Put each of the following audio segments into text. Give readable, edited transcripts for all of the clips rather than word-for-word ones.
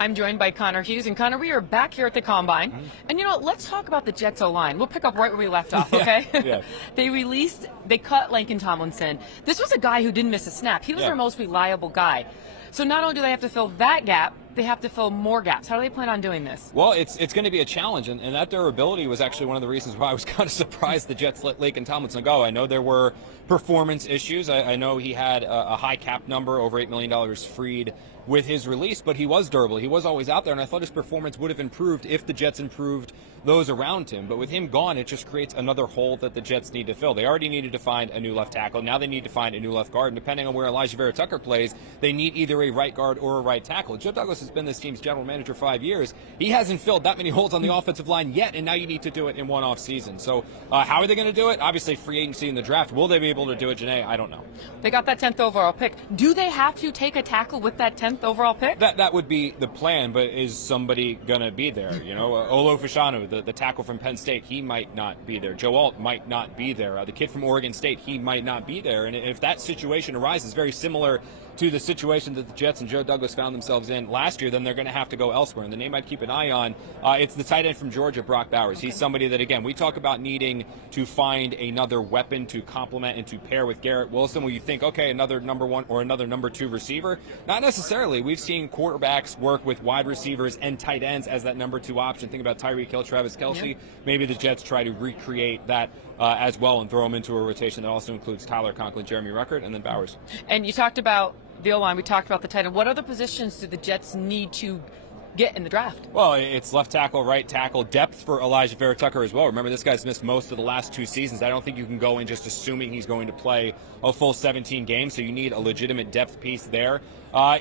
I'm joined by Connor Hughes. And Connor, we are back here at the Combine. And you know, let's talk about the Jets O-line. We'll pick up right where we left off, okay? Yeah. They cut Laken Tomlinson. This was a guy who didn't miss a snap. He was their most reliable guy. So not only do they have to fill that gap, they have to fill more gaps. How do they plan on doing this? Well, it's going to be a challenge, and that durability was actually one of the reasons why I was kind of surprised the Jets let Laken Tomlinson go. I know there were performance issues. I know he had a high cap number, over $8 million freed with his release, but he was durable. He was always out there, and I thought his performance would have improved if the Jets improved those around him. But with him gone, it just creates another hole that the Jets need to fill. They already needed to find a new left tackle. Now they need to find a new left guard. And depending on where Elijah Vera Tucker plays, they need either a right guard or a right tackle. Joe Douglas has been this team's general manager 5 years. He hasn't filled that many holes on the offensive line yet, and now you need to do it in one off season. So how are they going to do it? Obviously, free agency in the draft. Will they be able to do it, Jeane? I don't know. They got that 10th overall pick. Do they have to take a tackle with that 10th overall pick? That would be the plan, but is somebody going to be there? You know, Olo Fashanu, the tackle from Penn State, he might not be there. Joe Alt might not be there. The kid from Oregon State, he might not be there. And if that situation arises, very similar to the situation that the Jets and Joe Douglas found themselves in last year, then they're going to have to go elsewhere. And the name I'd keep an eye on, it's the tight end from Georgia, Brock Bowers. He's somebody that, again, we talk about needing to find another weapon to complement and to pair with Garrett Wilson. Where you think, okay, another number one or another number two receiver? Not necessarily. We've seen quarterbacks work with wide receivers and tight ends as that number two option. Think about Tyreek Hill, Travis Kelce. Yeah. Maybe the Jets try to recreate that as well and throw them into a rotation that also includes Tyler Conklin, Jeremy Ruckert, and then Bowers. And you talked about the O-line. We talked about the tight end. What other positions do the Jets need to get in the draft? Well, it's left tackle, right tackle, depth for Elijah Vera Tucker as well. Remember, this guy's missed most of the last 2 seasons. I don't think you can go in just assuming he's going to play a full 17 games, so you need a legitimate depth piece there.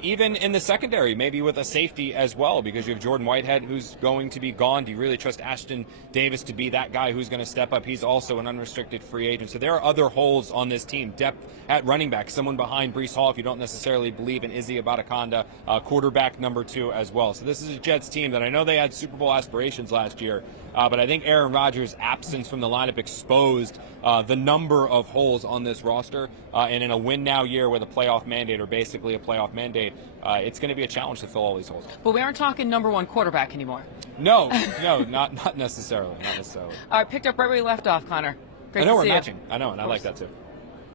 Even in the secondary, maybe with a safety as well, because you have Jordan Whitehead who's going to be gone. Do you really trust Ashton Davis to be that guy who's going to step up? He's also an unrestricted free agent. So there are other holes on this team. Depth at running back, someone behind Breece Hall if you don't necessarily believe in Izzy Abadaconda, quarterback number 2 as well. So this is a Jets team that I know they had Super Bowl aspirations last year, but I think Aaron Rodgers' absence from the lineup exposed the number of holes on this roster. And in a win-now year with a playoff mandate, or basically a playoff mandate, it's going to be a challenge to fill all these holes. But we aren't talking number 1 quarterback anymore. No, not necessarily. Not necessarily. All right, picked up right where we left off, Connor. Great I know to we're see you. matching. I know, and I like that too.